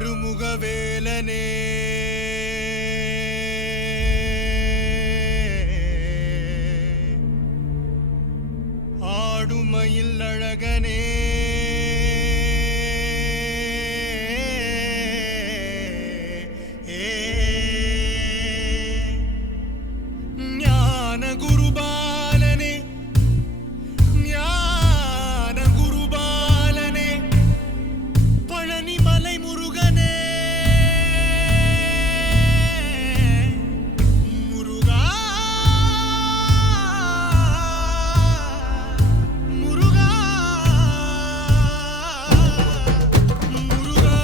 ஆறுமுகவேலனே ஆடுமயில் அழகனே ஞான குருபாலனே ஞான குருபாலனே பழனிமலை முருகனே முருகா முருகா முருகா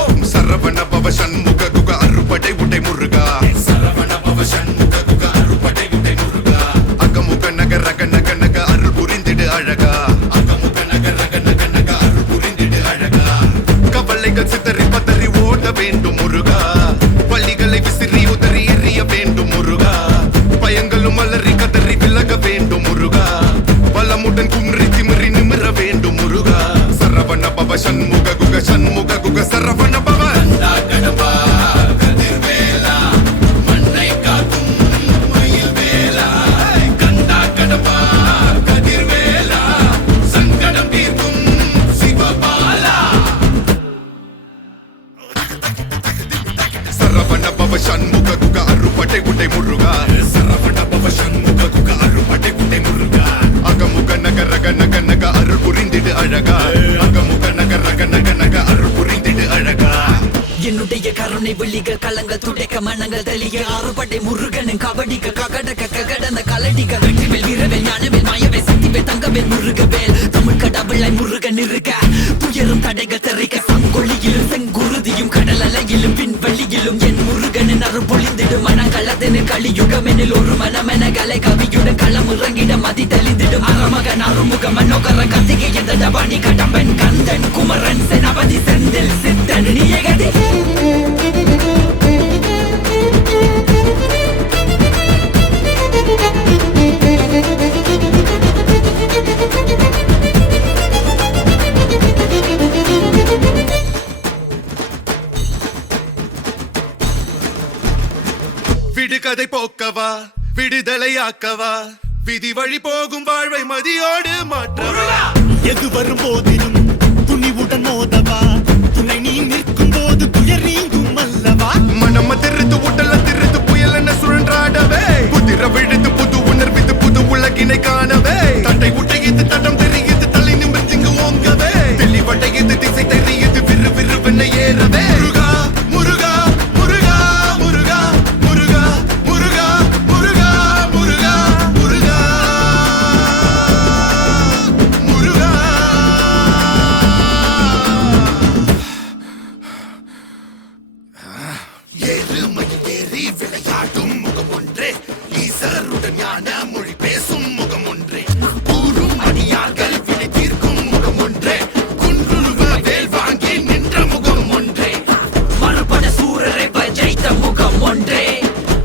ஓம் சரவண பவ சண்முக குக அறுபடை உடை முருகா சரவண பவ சண்முக குக அறுபடை உடை முருகா அகமுக நக ரக நக நக அருள் புரிந்திடு அழகா அகமுக நக ரக நக நக அருள் புரிந்திடு அழகா கவலைகள் சிதறி பதறி ஓட வேண்டும் முருகா பள்ளிகளை விசிறி உதறி எறிய வேண்டும் முருகா பயங்களும் அலறி கதறி விலக வேண்டும் முருகா பலமுடன் கும்ரி திமிரி நிமிர வேண்டும் முருகா சரவண பவ சண்முக குக சரவண பவ கடம்பா கதிர்வேலா மண்ணை காக்கும் மயில் வேலா கண்டா கடம்பா கதிர்வேலா சங்கடம் தீர்க்கும் சிவபாலா சரவண பவ சண்முக குக அறுபடை உடை முருகா சரவண பவ சண்முக குக அறுபடை உடை முருகா அகமுக நக ரக நக நக அருள் புரிந்திடு அழகா அகமுக நக ரக நக நக அருள் புரிந்திடு அழகா என்னுடைய கருணை விழிகள் கலங்கள் துடைக்க மனங்கள் தெளிய ஆறுபடை முருகனின் கபடிக்க ககடக்க ககடந்த கலடிக்க வெற்றிவேல் வீரவேல் ஞானவேல் மாயவேல் சக்திவேல் தங்கவேல் முருகவேல் தமிழ் கடவுளாய் முருகன் இருக்க துயரும் தடைகள் தெரிக்க சங்கொழியிலும் செங்குருதியும் கடல் அலையிலும் பின்வழியிலும் என் முருகனின் அருள் பொழிந்திடும் மனங்களதென கலியுகமெனில் ஒரு மனமென கலை கவியுடன் களம் இறங்கிட மதி தெளிந்திடும் அறமகன் அருமுக மனோகர கத்திகை எந்த டபாணி கடம்பன் கந்தன் குமரன் செனபதி செந்தில் சித்தன் நீயகதி விடுகதை போக்கவா விடுதலையாக்கவா விதி வழி போகும் வாழ்வை மதியோடு மாற்றவா எது வரும் போதிலும் துணிவுடன் மோதவா துணை நீ நிற்கும் போது துயர் நீங்கும் அல்லவா மனம திருத்து உடல திருத்து புயல் என்ன சுழன்றாடவே புதிர விழுந்து புது உணர்வித்து புது உலகினை காணவே தட்டை உட்டையது தடம் தெரியுது தலை நிமிர்த்திங்கு ஓங்கவே தெளிவடையது திசை தெரியுது விறு விறுவென ஏறவே முருகா முருகா முருகா முருகா முருகா முருகா முருகா முருகா முருகா முருகா ஏறுமையில் ஏறி விளையாடும் முகம் ஒன்றே ஈசருடன் ஞான மொழி பேசும் முகம் ஒன்றே கூறும் அடியார்கள் வினை தீர்க்கும் முகம் ஒன்றே குன்றுருவ வேல் வாங்கி நின்ற முகம் ஒன்றே மறுபட சூரரை ஜெயித்த முகம் ஒன்றே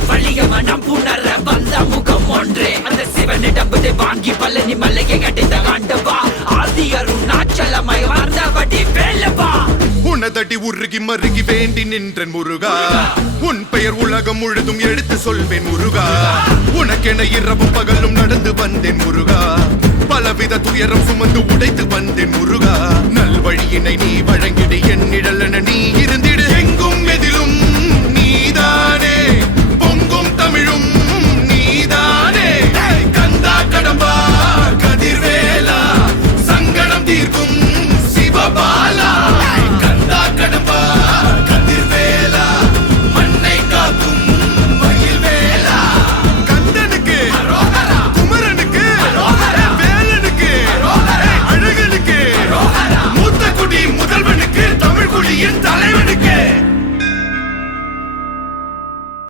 வலிய மனம் புணர வந்த முகம் ஒன்றே அந்த சிவனிடம் விதை வாங்கி பழனி மலையை கட்டித்த ஆண்டவா ஆதி அருணாச்சலமாய் வந்தபடி வேலவா உனதடி உருகி மருகி வேண்டி நின்றன் முருகா உன் பெயர் உலகம் முழுதும் எடுத்து சொல்வேன் முருகா உனக்கென இரவும் பகலும் நடந்து வந்தேன் முருகா பலவித துயரம் சுமந்து உடைத்து வந்தேன் முருகா நல்வழியினை நீ வழங்கிடு என் நிழல்